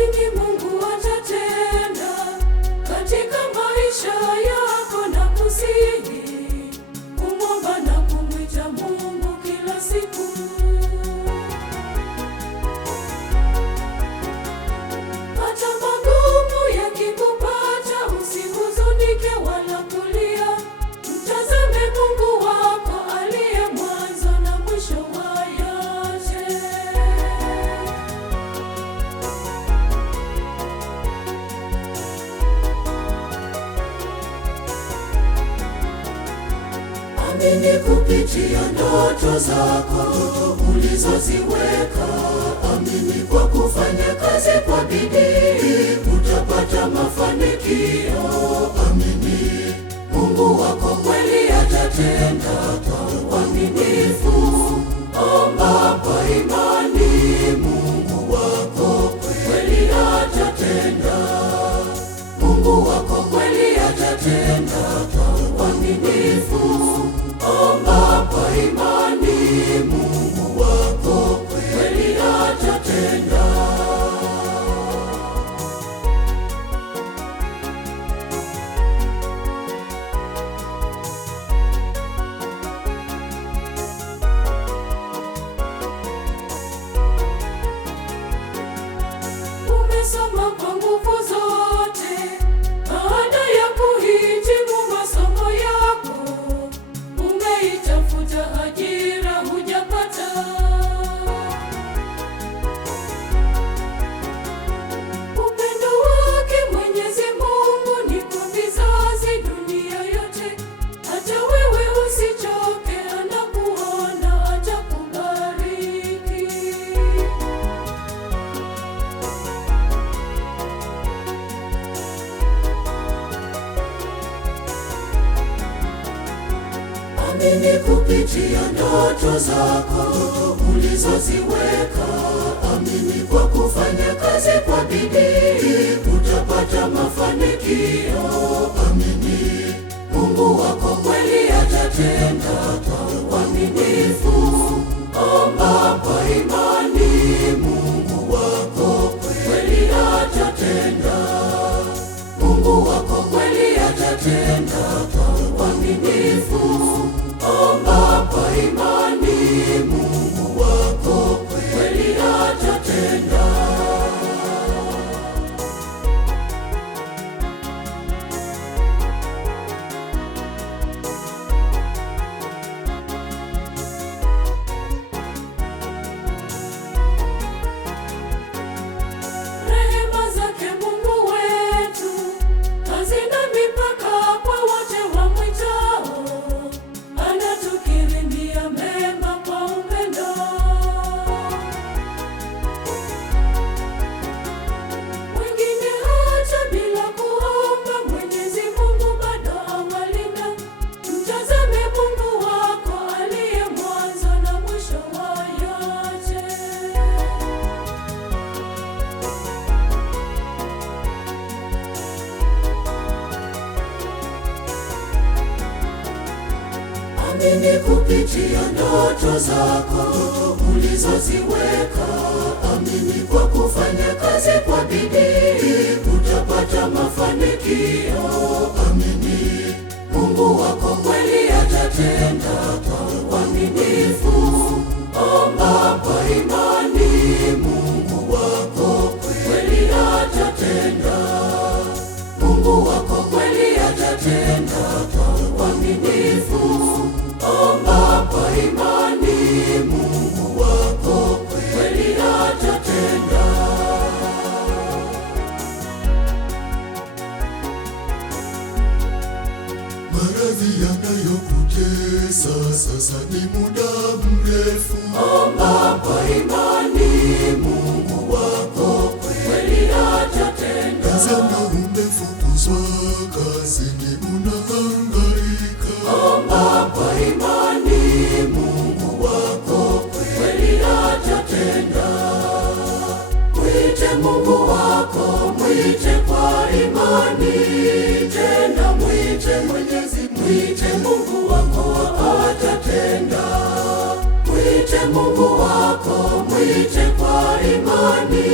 Amini Mungu atatenda katika maisha yako, na kusihi kumwomba na kumwita Mungu kila siku. Hata magumu yakikupata, usihuzunike wala kulia. Mtazame Mungu wako aliye mwanzo na mwisho wa yote. Amini kupitia ndoto zako ulizoziweka. Amini kwa kufanya kazi kwa bidii utapata mafanikio. Amini Mungu wako kweli atatenda kwa uaminifu. Omba kwa imani, Mungu wako kweli atatenda. Mungu wako kweli atatenda kwa uaminifu. Omba kwa imani, Mungu wako kweli atatenda. Umesoma kwa nguvu zote, baada ya kuhitimu masomo yako umeitafuta ajira hujapata. Upendo wake Mwenyezi Mungu ni kwa vizazi dunia yote. Hata wewe usichoke, anakuona atakubariki. Amini kupitia ndoto zako ulizoziweka. Amini kwa kufanya kazi kwa bidii utapata mafanikio. Amini Mungu wako kweli atatenda kwa uaminifu. Omba kwa imani, Mungu wako kweli atatenda. Mungu wako kweli atatenda kwa uaminifu. Omba kwa imani, Mungu wako kweli atatenda. Rehema zake Mungu wetu hazina mipaka kwa wote wamwitao. Anatukirimia mema kwa upendo. Wengine hata bila kuomba, Mwenyezi Mungu bado awalinda. Mtazame Mungu wako aliye mwanzo na mwisho wa yote. Amini kupitia ndoto zako ulizoziweka. Amini kwa kufanya kazi kwa bidii utapata mafanikio. Amini Mungu wako kweli atatenda kwa uaminifu. Omba kwa imani, Mungu wako kweli atatenda. Mungu wako kweli atatenda kwa uaminifu. Omba kwa imani, Mungu wako kweli atatenda. Maradhi yanayokutesa sasa ni muda mrefu. Omba kwa imani, Mungu wako kweli atatenda. Tazama umefukuzwa kazini, unahangaika. Omba kwa imani, Mungu wako kweli atatenda. Mwite Mungu wako, mwite kwa imani. Tena mwite Mwenyezi, mwite Mungu wako atatenda. Mwite Mungu wako, mwite kwa imani.